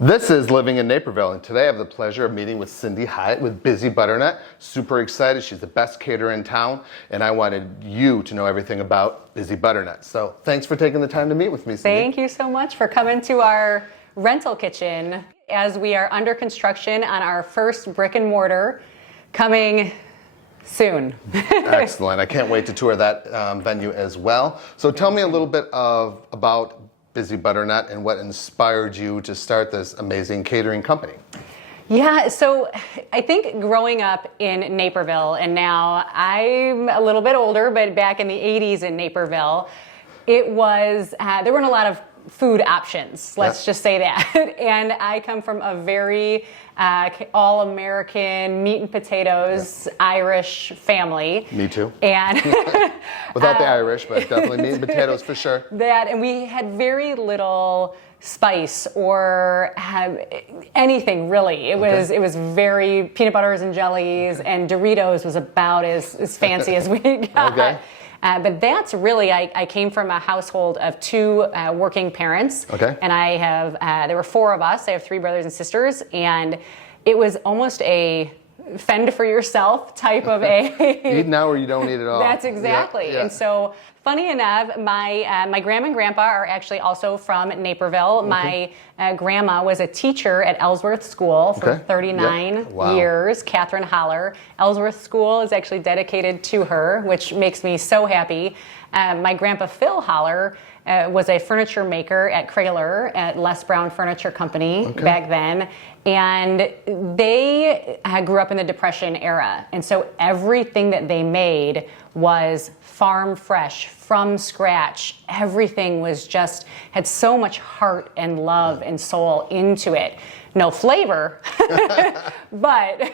This is Living in Naperville, and today I have the pleasure of meeting with Cindy Hyett with Busy Butternut. Super excited. She's the best caterer in town, and I wanted you to know everything about Busy Butternut. So thanks for taking the time to meet with me, Cindy. Thank you so much for coming to our rental kitchen as we are under construction on our first brick and mortar coming soon. Excellent. I can't wait to tour that venue as well. So tell me a little bit about Busy Butternut and what inspired you to start this amazing catering company. Yeah, so I think growing up in Naperville, and now I'm a little bit older, but back in the 80s in Naperville, it was, there weren't a lot of food options, let's just say that. And I come from a very all-American meat and potatoes Irish family. Me too. And without the Irish, but definitely meat and potatoes for sure. And we had very little spice or anything really. It was very peanut butters and jellies, and Doritos was about as fancy as we got. Okay. But that's really, I came from a household of two working parents. Okay. And I have, there were four of us. I have three brothers and sisters. And it was almost a fend for yourself type of a... Eat now or you don't eat at all. That's exactly. Yeah. And so, funny enough, my grandma and grandpa are actually also from Naperville. Okay. My grandma was a teacher at Ellsworth School for 39 years, Catherine Holler. Ellsworth School is actually dedicated to her, which makes me so happy. My grandpa Phil Holler was a furniture maker at Kraler at Les Brown Furniture Company back then. And they grew up in the Depression era. And so everything that they made was farm fresh, from scratch. Everything was just, had so much heart and love and soul into it. No flavor, but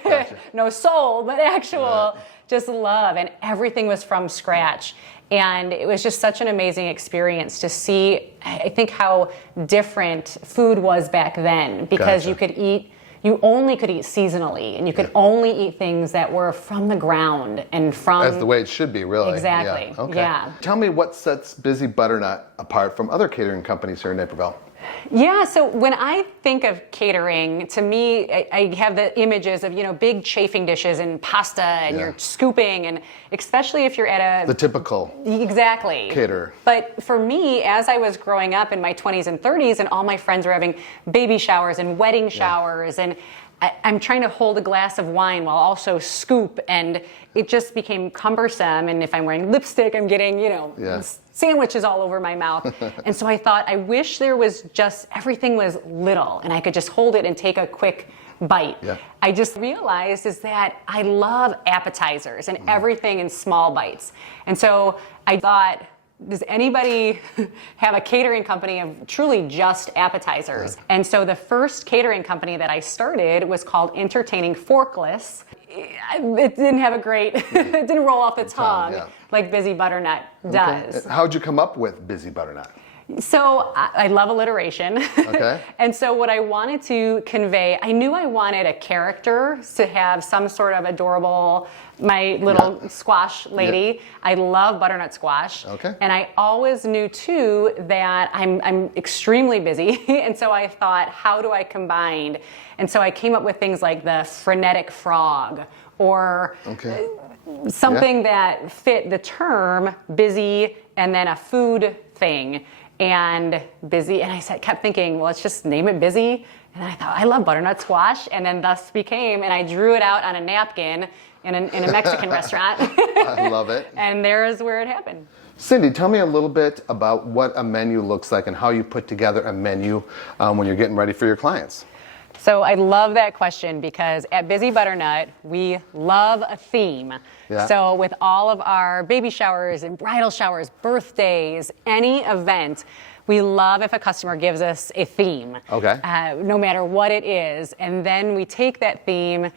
no soul, but actual just love. And everything was from scratch. And it was just such an amazing experience to see, I think, how different food was back then, because you only could eat seasonally, and you could only eat things that were from the ground and from... That's the way it should be, really. Exactly. Yeah. Okay. Yeah. Tell me what sets Busy Butternut apart from other catering companies here in Naperville. Yeah, so when I think of catering, to me, I have the images of, big chafing dishes and pasta, and you're scooping, and especially if you're at the typical caterer. But for me, as I was growing up in my 20s and 30s, and all my friends were having baby showers and wedding showers, and I'm trying to hold a glass of wine while also scoop, and it just became cumbersome. And if I'm wearing lipstick, I'm getting, sandwiches all over my mouth. And so I thought, I wish there was just, everything was little, and I could just hold it and take a quick bite. Yeah. I just realized is that I love appetizers and everything in small bites. And so I thought, does anybody have a catering company of truly just appetizers? And so the first catering company that I started was called Entertaining Forkless. It didn't have a great, it didn't roll off the tongue like Busy Butternut does. How'd you come up with Busy Butternut? So I love alliteration. Okay. And so what I wanted to convey, I knew I wanted a character to have some sort of adorable, my little squash lady. I love butternut squash. Okay. And I always knew too that I'm extremely busy. And so I thought, how do I combine? And so I came up with things like the frenetic frog, or something that fit the term busy and then a food thing. And busy, and I kept thinking, well, let's just name it Busy. And then I thought, I love butternut squash, and then thus became, and I drew it out on a napkin in a Mexican restaurant. I love it. And there's where it happened. Cindy, tell me a little bit about what a menu looks like and how you put together a menu when you're getting ready for your clients. So I love that question, because at Busy Butternut, we love a theme. Yeah. So with all of our baby showers and bridal showers, birthdays, any event, we love if a customer gives us a theme, no matter what it is. And then we take that theme,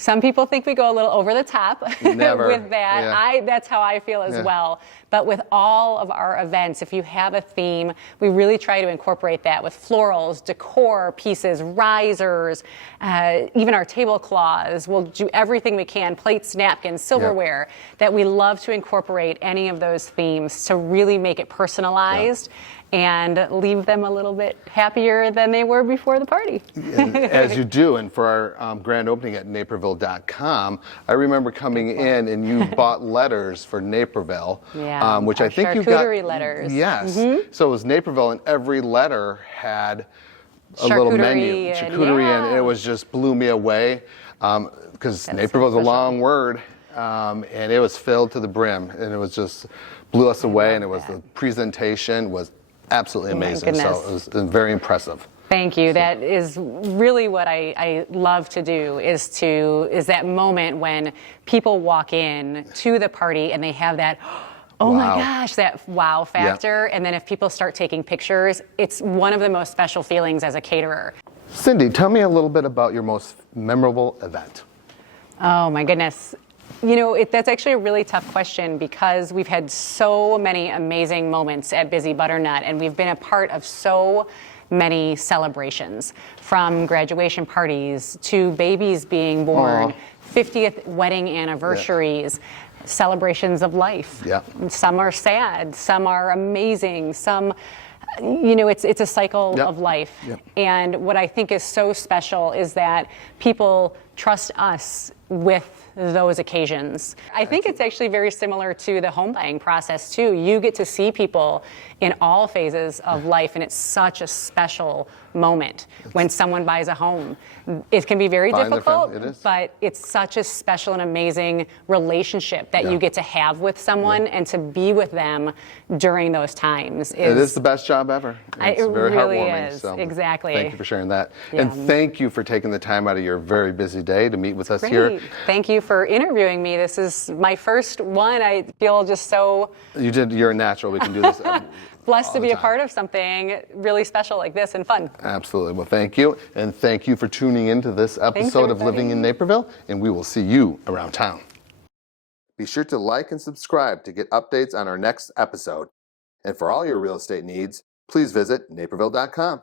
Some people think we go a little over the top Never. with that. Yeah. That's how I feel as well. But with all of our events, if you have a theme, we really try to incorporate that with florals, decor pieces, risers, even our tablecloths. We'll do everything we can, plates, napkins, silverware, that we love to incorporate any of those themes to really make it personalized. And leave them a little bit happier than they were before the party. As you do, and for our grand opening at Naperville.com, I remember coming in and you bought letters for Naperville, which I think you got. Charcuterie letters. Yes. So it was Naperville, and every letter had a little menu, charcuterie, and it was just blew me away because Naperville is a long word, and it was filled to the brim, and it was just blew us away, and it was the presentation was absolutely amazing. So it was very impressive. Thank you. That is really what I love to do is that moment when people walk in to the party and they have that, oh my gosh, that wow factor. And then if people start taking pictures, it's one of the most special feelings as a caterer. Cindy, tell me a little bit about your most memorable event. Oh my goodness. You know, that's actually a really tough question because we've had so many amazing moments at Busy Butternut, and we've been a part of so many celebrations, from graduation parties to babies being born, 50th wedding anniversaries, celebrations of life. Some are sad, some are amazing, some, you know, it's a cycle of life. And what I think is so special is that people trust us with those occasions. I think it's actually very similar to the home buying process too. You get to see people in all phases of life, and it's such a special moment when someone buys a home. It can be very difficult, but it's such a special and amazing relationship that you get to have with someone and to be with them during those times. It is the best job ever. It's very really heartwarming. is. So Exactly. Thank you for sharing that. And thank you for taking the time out of your very busy day to meet with us here. Thank you for interviewing me. This is my first one. I feel just so... You're a natural. We can do this. Blessed to be a part of something really special like this and fun. Absolutely. Well, thank you. And thank you for tuning into this episode of Living in Naperville. And we will see you around town. Be sure to like and subscribe to get updates on our next episode. And for all your real estate needs, please visit Naperville.com.